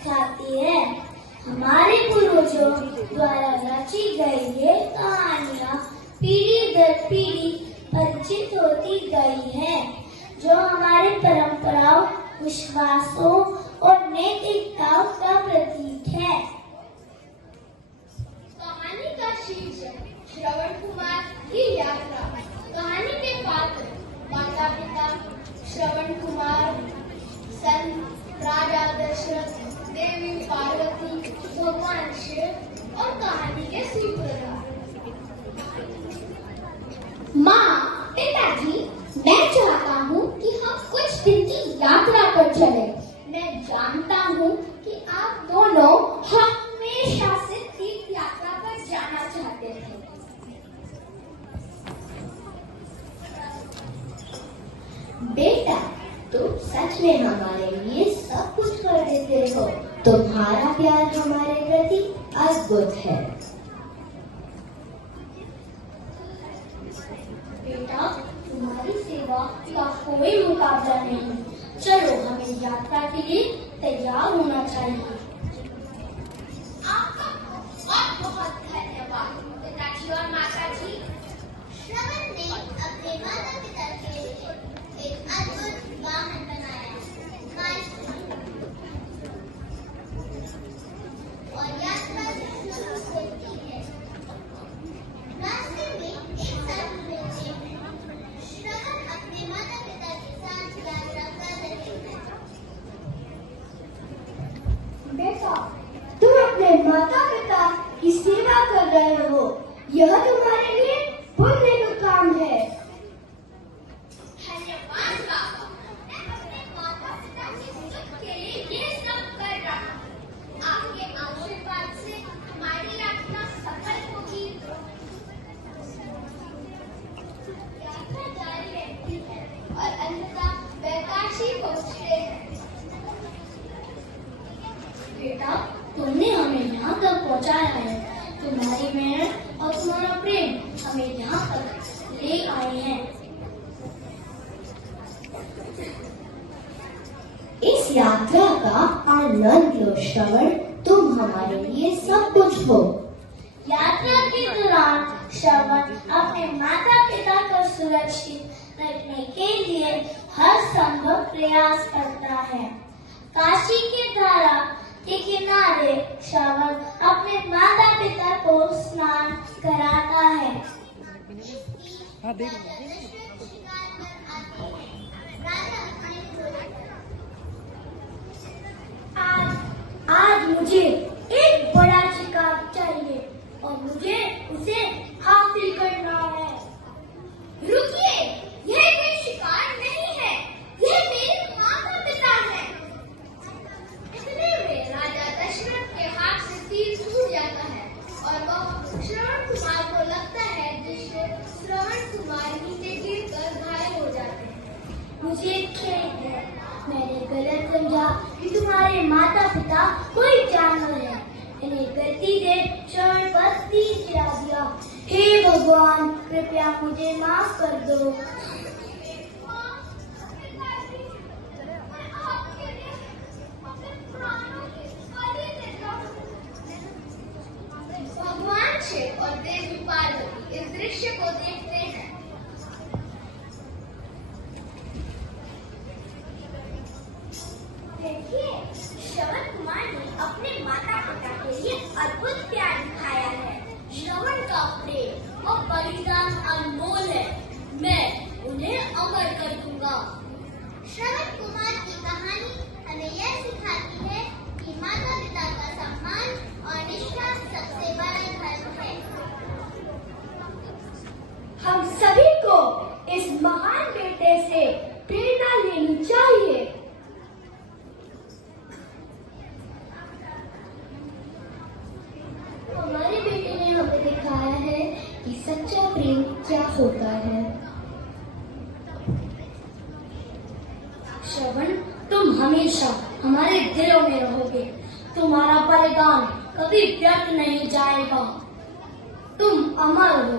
सिखाती है। हमारे पूर्वजों द्वारा रची गई ये कहानियाँ पीढ़ी दर पीढ़ी परिचित होती गई है, जो हमारे परंपराओं, विश्वासों और नैतिकताओं का प्रतीक है। कहानी का शीर्षक श्रवण कुमार की यात्रा। कहानी के पात्र माता पिता श्रवण कुमार, संत राजा दशरथ, देवी पार्वती, भगवान शिव और कहानी के सूत्रधार। माँ, पिताजी, मैं चाहता हूँ कि हम कुछ दिन की यात्रा पर चलें। मैं जानता हूँ कि आप दोनों हमेशा से तीर्थ यात्रा पर जाना चाहते थे। बेटा, तुम सच में हमारे लिए सब कुछ कर देते हो। तुम्हारा प्यार हमारे प्रति अद्भुत है। बेटा, तुम्हारी सेवा का कोई मुकाबला नहीं। चलो, हमें यात्रा के लिए तैयार होना चाहिए। आपका बहुत बहुत धन्यवाद पिताजी और माताजी। श्रवण ने अपने माता पिता के लिए एक अद्भुत वाहन बनाया और यात्रा शुरू होती है। रास्ते में एक साथ मिलते हैं। श्रवण अपने माता पिता के साथ यात्रा कर रहे हैं। बेटा, तुम अपने माता पिता की सेवा कर रहे हो। यह तुम्हारे लिए पुण्य का काम है। धन्यवाद बाबा, मैं अपने माता पिता के सुख के लिए ये सब कर रहा हूँ। आपके आशीर्वाद से हमारी यात्रा सफल होगी। यात्रा जारी रहती है और अंततः वैकाशी पहुँचते हैं। बेटा, तुमने हमें यहाँ तक पहुँचाया है। तुम्हारी मेहनत और तुम्हारा प्रेम हमें यहाँ तक ले आए हैं। इस यात्रा का आनंद लो श्रवण, तुम हमारे लिए सब कुछ हो। यात्रा के दौरान श्रवण अपने माता पिता को सुरक्षित रखने के लिए हर संभव प्रयास करता है। काशी के धारा के किनारे श्रवण अपने माता पिता को स्नान कराता है। आज मुझे एक बड़ा शिकार चाहिए और मुझे उसे हासिल करना है। रुकिए, यह कोई शिकार नहीं है, यह मेरे माता पिता हैं। इतने में राजा दशरथ के हाथ से तीर छूट जाता है और वह श्रवण कुमार को लगता है, जिससे श्रवण कुमार नीचे गिरकर घायल हो जाते हैं। मुझे खेद है, मैंने गलत समझा कि तुम्हारे माता पिता कोई जानवर है। इन्हें गलती से श्रवण पर तीर गिरा दिया। हे भगवान, कृपया मुझे माफ कर दो। भगवान शिव और देवी पार्वती इस दृश्य को देखते हैं। देखिए, श्रवण कुमार ने अपने माता पिता के लिए अद्भुत प्यार दिखाया है। श्रवण का प्रेम और बलिदान अनमोल है। मैं उन्हें अमर कर दूंगा। श्रवण कुमार की कहानी हमें यह सिखाती है कि माता पिता का सम्मान और निष्ठा सबसे बड़ा धर्म है। हम सभी को इस महान बेटे से प्रेरणा लेनी चाहिए। हमारे बेटे ने हमें दिखाया है कि सच्चा प्रेम क्या होता है। श्रवण, तुम हमेशा हमारे दिलों में रहोगे। तुम्हारा बलिदान कभी व्यर्थ नहीं जाएगा। तुम अमर हो।